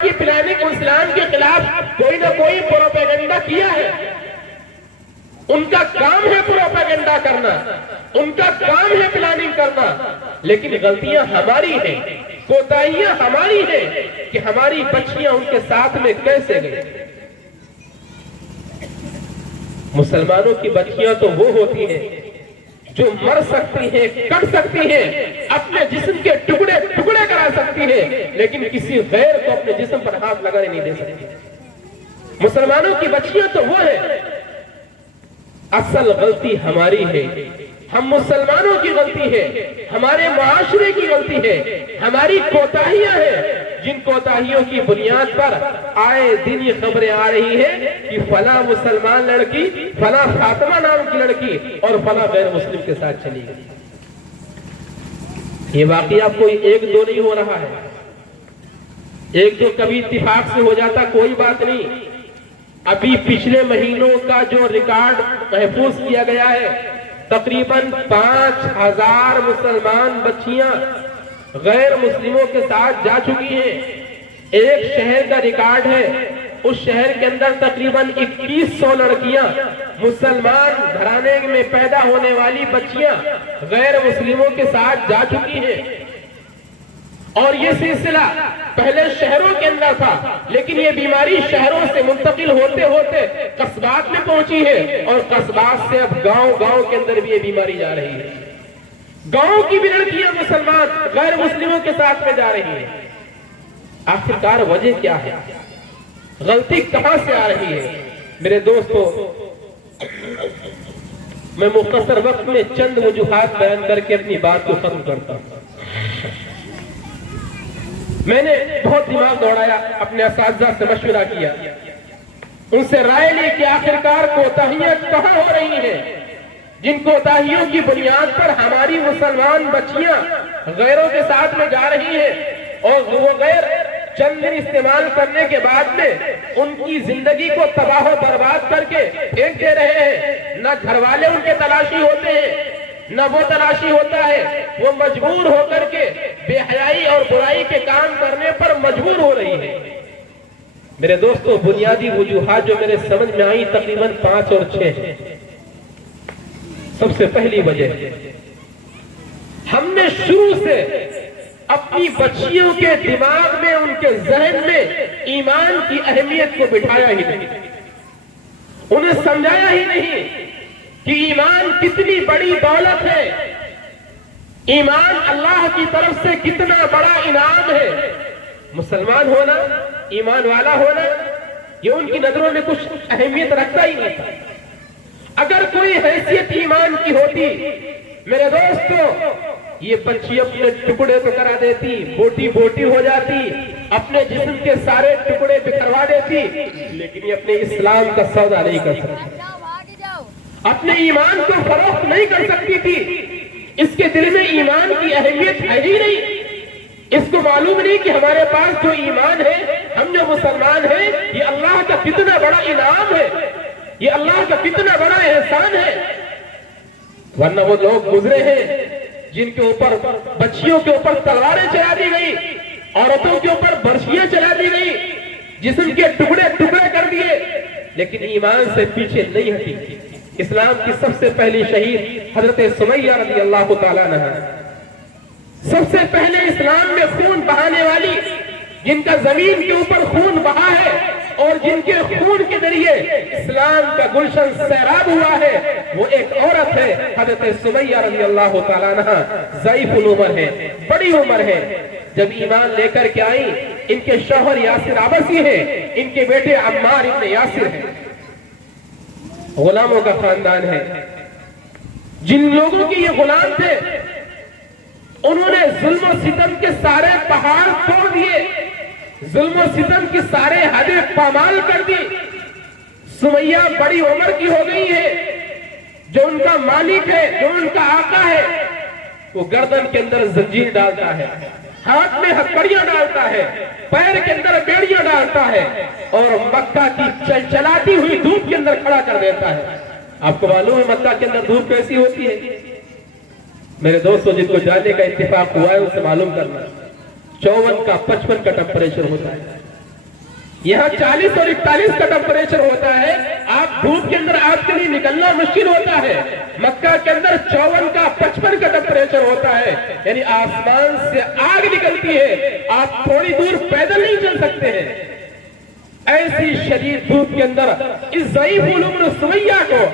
کی پلاننگ اسلام کے خلاف کوئی نہ کوئی پروپیگنڈا کیا ہے. ان کا کام ہے پروپیگنڈا کرنا، ان کا کام ہے پلاننگ کرنا، لیکن غلطیاں ہماری ہیں، کوتاہیاں ہماری ہیں کہ ہماری بچیاں ان کے ساتھ میں کیسے گئیں. مسلمانوں کی بچیاں تو وہ ہوتی ہیں جو مر سکتی ہیں، کٹ سکتی ہیں، اپنے جسم کے ٹکڑے ٹکڑے کرا سکتی ہیں، لیکن کسی غیر کو اپنے جسم پر ہاتھ لگانے نہیں دے سکتی. مسلمانوں کی بچیاں تو وہ ہیں. اصل غلطی ہماری ہے، ہم مسلمانوں کی غلطی ہے، ہمارے معاشرے کی غلطی ہے، ہماری کوتاہیاں ہیں، جن کوتاہیوں کی بنیاد پر آئے دن یہ خبریں آ رہی ہیں کہ فلاں مسلمان لڑکی، فلاں فاطمہ نام کی لڑکی اور فلاں غیر مسلم کے ساتھ چلی گئی. یہ واقعہ کوئی ایک دو نہیں ہو رہا ہے، ایک دو کبھی اتفاق سے ہو جاتا کوئی بات نہیں. ابھی پچھلے مہینوں کا جو ریکارڈ محفوظ کیا گیا ہے، تقریباً 5000 مسلمان بچیاں غیر مسلموں کے ساتھ جا چکی ہیں. ایک شہر کا ریکارڈ ہے، اس شہر کے اندر تقریباً 2100 لڑکیاں، مسلمان گھرانے میں پیدا ہونے والی بچیاں غیر مسلموں کے ساتھ جا چکی ہیں. اور یہ سلسلہ پہلے شہروں کے اندر تھا، لیکن یہ بیماری شہروں سے منتقل ہوتے ہوتے قصبات میں پہنچی ہے، اور قصبات سے اب گاؤں گاؤں کے اندر بھی یہ بیماری جا رہی ہے. گاؤں کی بھی لڑکیاں مسلمان غیر مسلموں کے ساتھ میں جا رہی ہیں. آخرکار وجہ کیا ہے؟ غلطی کہاں سے آ رہی ہے؟ میرے دوستو، میں مختصر وقت میں چند وجوہات بیان کر کے اپنی بات کو ختم کرتا ہوں. میں نے بہت دماغ دوڑایا، اپنے اساتذہ سے مشورہ کیا، ان سے رائے لی کہ آخرکار کوتاہیاں کہاں ہو رہی ہیں، جن کوتاہیوں کی بنیاد پر ہماری مسلمان بچیاں غیروں کے ساتھ میں جا رہی ہیں، اور وہ غیر چند دن استعمال کرنے کے بعد میں ان کی زندگی کو تباہ و برباد کر کے پھینک دے رہے ہیں. نہ گھر والے ان کے تلاشی ہوتے ہیں، نہ وہ تلاشی ہوتا ہے، وہ مجبور ہو کر کے بے حیائی اور برائی کے کام کرنے پر مجبور ہو رہی ہے. میرے دوستو، بنیادی وجوہات جو میرے سمجھ میں آئی تقریباً 5 اور 6 ہیں. سب سے پہلی وجہ، ہم نے شروع سے اپنی بچیوں کے دماغ میں، ان کے ذہن میں ایمان کی اہمیت کو بٹھایا ہی نہیں، انہیں سمجھایا ہی نہیں کہ ایمان کتنی بڑی دولت ہے، ایمان اللہ کی طرف سے کتنا بڑا انعام ہے. مسلمان ہونا، ایمان والا ہونا، یہ ان کی نظروں میں کچھ اہمیت رکھتا ہی نہیں تھا. اگر کوئی حیثیت ایمان کی ہوتی، میرے دوستو، یہ بچی اپنے ٹکڑے تو کرا دیتی، بوٹی بوٹی ہو جاتی، اپنے جسم کے سارے ٹکڑے بکھروا دیتی، لیکن یہ اپنے اسلام کا سودا نہیں کر سکتی، اپنے ایمان کو فروخت نہیں کر سکتی تھی. اس کے دل میں ایمان کی اہمیت ہے ہی نہیں. اس کو معلوم نہیں کہ ہمارے پاس جو ایمان ہے، ہم جو مسلمان ہیں، یہ اللہ کا کتنا بڑا انعام ہے، یہ اللہ کا کتنا بڑا احسان ہے. ورنہ وہ لوگ گزرے ہیں جن کے اوپر، بچیوں کے اوپر تلواریں چلا دی گئی، عورتوں کے اوپر برشیاں چلا دی گئی، جسم کے ٹکڑے ٹکڑے کر دیے، لیکن ایمان سے پیچھے نہیں ہٹی. اسلام کی سب سے پہلی شہید حضرت سمیہ رضی اللہ تعالیٰ عنہ، سب سے پہلے اسلام میں خون بہانے والی، جن کا زمین کے اوپر خون بہا ہے اور جن کے خون کے ذریعے اسلام کا گلشن سیراب ہوا ہے، وہ ایک عورت ہے، حضرت سمیہ رضی اللہ تعالیٰ عنہ. ضعیف العمر ہے، بڑی عمر ہے. جب ایمان لے کر کے آئیں، ان کے شوہر یاسر عبسی ہیں، ان کے بیٹے عمار ابن یاسر ہیں. غلاموں کا خاندان ہے. جن لوگوں کے یہ غلام تھے، انہوں نے ظلم و ستم کے سارے پہاڑ توڑ دیے، ظلم و ستم کی سارے حدیں پامال کر دی. سمیہ بڑی عمر کی ہو گئی ہے. جو ان کا مالک ہے، جو ان کا آقا ہے، وہ گردن کے اندر زنجیر ڈالتا ہے، ہاتھ میں ہتھکڑیاں ڈالتا ہے، پیر کے اندر بیڑیاں ڈالتا ہے، اور مکہ کی چلاتی ہوئی دھوپ کے اندر کھڑا کر دیتا ہے. آپ کو معلوم ہے مکہ کے اندر دھوپ کیسی ہوتی ہے؟ میرے دوستوں، جن کو جانے کا اتفاق ہوا ہے، اسے معلوم کرنا، 54 کا 55 کا ٹمپریچر ہوتا ہے. यहाँ 40 और 41 का टेम्परेचर होता है। आप धूप के अंदर आपके लिए निकलना मुश्किल होता है। मक्का के अंदर 54 का 55 का टेम्परेचर होता है, यानी आसमान से आग निकलती है, आप थोड़ी दूर पैदल नहीं चल सकते हैं। ऐसी शदीद धूप के अंदर इस ज़ईफ़ुल उम्र सुमैया को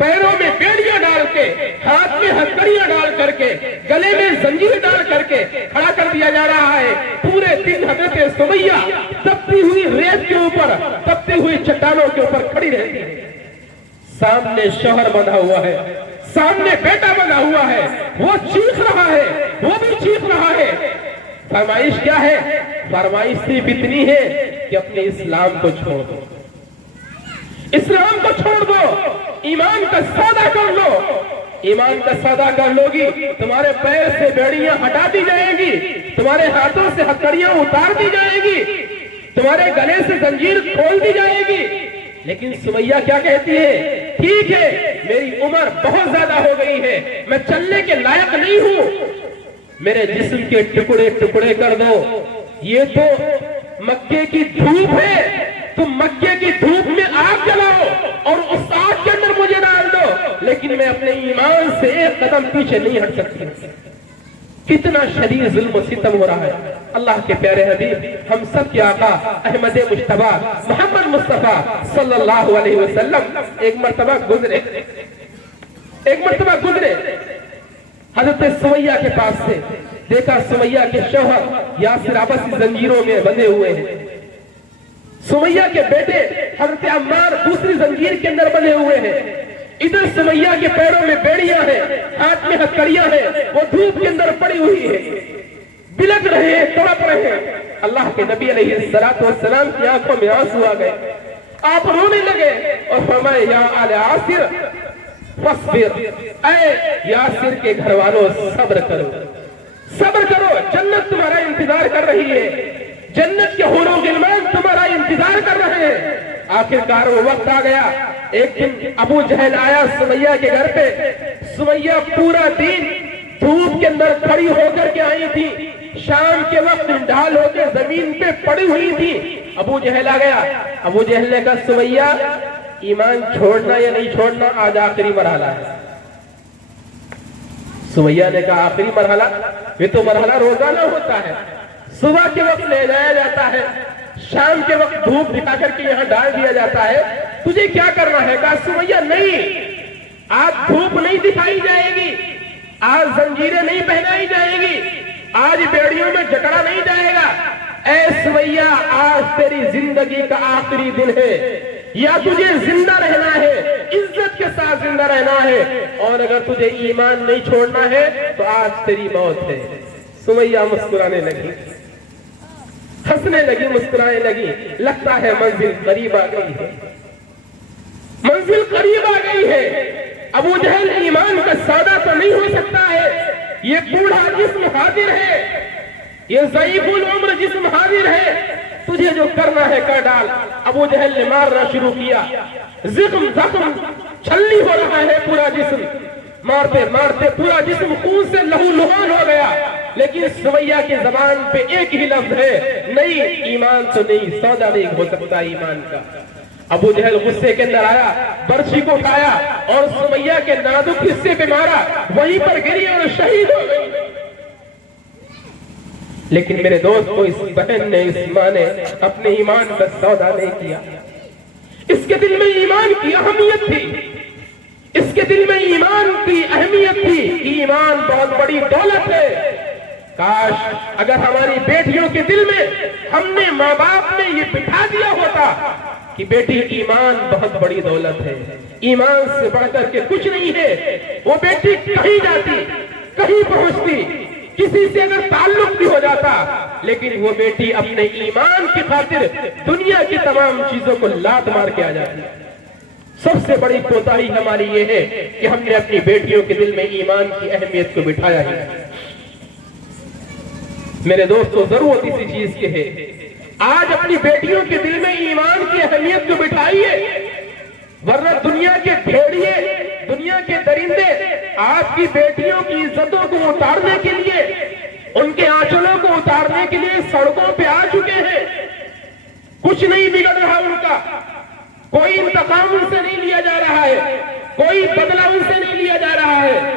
पैरों में बेड़ियां डाल के, हाथ में हथकड़ियां डाल करके, गले में जंजीर डाल करके खड़ा कर दिया जा रहा है। पूरे दिन हजरत सुमैया तपती हुई रेत के ऊपर, तपती हुई चट्टानों के ऊपर खड़ी रहती है। सामने शौहर बंधा हुआ है, सामने बेटा बंधा हुआ है, वो चीख रहा है, वो भी चीख रहा है। फरमाइश क्या है? फरमाइश सिर्फ इतनी है कि अपने इस्लाम को छोड़ दो, इस्लाम को छोड़ दो, ईमान का सौदा कर लो। ईमान का सौदा कर लोगी, तुम्हारे पैर से बेड़ियां हटा दी जाएंगी, तुम्हारे हाथों से हथकड़ियां उतार दी जाएगी, तुम्हारे गले से जंजीर खोल दी जाएगी। लेकिन सुमैया क्या कहती है? ठीक है, मेरी उम्र बहुत ज्यादा हो गई है, मैं चलने के लायक नहीं हूं, मेरे जिस्म के टुकड़े टुकड़े कर दो। ये तो मक्के की धूप है, तुम मक्के की धूप में आग जलाओ और उस आग के अंदर मुझे डाल दो, लेकिन मैं अपने ईमान से एक कदम पीछे नहीं हट सकती। कितना शदीद जुल्म सितम हो रहा है। अल्लाह के प्यारे हबीब, हम सब के आका अहमद मुश्तबा मोहम्मद मुस्तफा सल्लल्लाहु अलैहि वसल्लम एक मर्तबा गुजरे हजरत सुमैया के पास से। देखा सुमैया के शौहर यासिर आपसी जंजीरों में बंधे हुए हैं। सुमैया के बेटे हजरत अम्मार दूसरी जंजीर के अंदर बंधे हुए हैं। इधर सुमैया के पैरों में बेड़ियां हैं, हाथ में हथकड़ियां हैं, वो धूप के अंदर पड़ी हुई है, बिलख रहे हैं, तड़प रहे हैं। अल्लाह के नबी अलैहिस्सलातु वस्सलाम की आंखों में आंसू आ गए, आप रोने लगे और फरमाए, या आले आसिर फस्बिर, ऐ यासिर के घर वालों सब्र करो, सब्र करो, जन्नत तुम्हारा इंतजार कर रही है, जन्नत के हूरों गिलमान तुम्हारा इंतजार कर रहे हैं। आखिरकार वो वक्त आ गया। एक दिन अबू जहल आया सुमैया के घर पे। सुमैया पूरा दिन धूप के अंदर खड़ी होकर के आई थी, शाम के वक्त ढाल होकर जमीन पे पड़ी हुई थी। अबू जहल आ गया। अबू जहल ने कहा, सुमैया ईमान छोड़ना या नहीं छोड़ना, आज आखिरी मरहला है। सुमैया ने कहा, आखिरी मरहला? ये तो मरहला रोजाना होता है, सुबह के वक्त ले जाया जाता है, शाम के वक्त धूप दिखा करके यहाँ डाल दिया जाता है, तुझे क्या करना है? कहा सुमैया, नहीं, आज धूप नहीं दिखाई जाएगी, आज जंजीरें नहीं पहनाई जाएगी, आज बेड़ियों में जकड़ा नहीं जाएगा। ऐ सुमैया, आज तेरी जिंदगी का आखिरी दिन है, या तुझे जिंदा रहना है, इज्जत के साथ जिंदा रहना है, और अगर तुझे ईमान नहीं छोड़ना है तो आज तेरी मौत है। सुमैया मुस्कुराने लगी, हंसने लगी, मुस्कुराने लगी। लगता है मंजिल करीब आ गई है, मंजिल करीब आ गई है। अबू जहल, ईमान का सौदा तो नहीं हो सकता है, ये बूढ़ा जिस्म हाजिर है, ये ज़ईफ़ुल उम्र जिस्म हाजिर है, तुझे जो करना है कर डाल। अबू जहल ने मारना शुरू किया, जख्म छलनी हो रहा है पूरा जिस्म, मारते मारते पूरा जिस्म खून से लहूलुहान हो गया। लेकिन सुमैया की जबान पे एक ही लफ्ज है, नहीं, ईमान तो नहीं, सौदा नहीं हो सकता ईमान का। अबू जहल गुस्से के अंदर आया, बर्छी को उठाया और सुमैया के नाजुक हिस्से पे मारा, वहीं पर गिरी और शहीद हो गई। लेकिन मेरे दोस्त को इस बहन ने, इस मां ने अपने ईमान का सौदा नहीं किया। इसके दिल में ईमान की अहमियत थी, इसके दिल में ईमान की अहमियत थी कि ईमान बहुत बड़ी दौलत है। काश अगर हमारी बेटियों के दिल में हमने, माँ बाप ने ये बिठा दिया होता कि बेटी ईमान बहुत बड़ी दौलत है, ईमान से बढ़कर के कुछ नहीं है। वो बेटी कहीं जाती, कहीं पहुंचती, किसी से अगर ताल्लुक भी हो जाता, लेकिन वो बेटी अपने ईमान की खातिर दुनिया की तमाम चीजों को लात मार के आ जाती। सबसे बड़ी कोताही हमारी ये है कि हमने अपनी बेटियों के दिल में ईमान की अहमियत को बिठाया है। मेरे दोस्तों, जरूरत इसी चीज की है, आज अपनी बेटियों के दिल में ईमान की अहमियत को बिठाइए, वरना दुनिया के भेड़िए, दुनिया के दरिंदे आपकी बेटियों की इज्जतों को उतारने के लिए, उनके आंचलों को उतारने के लिए सड़कों पे आ चुके हैं। कुछ کچھ نہیں بگڑ رہا ان کا، کوئی انتقام ان سے نہیں لیا جا رہا ہے، کوئی بدلہ ان سے نہیں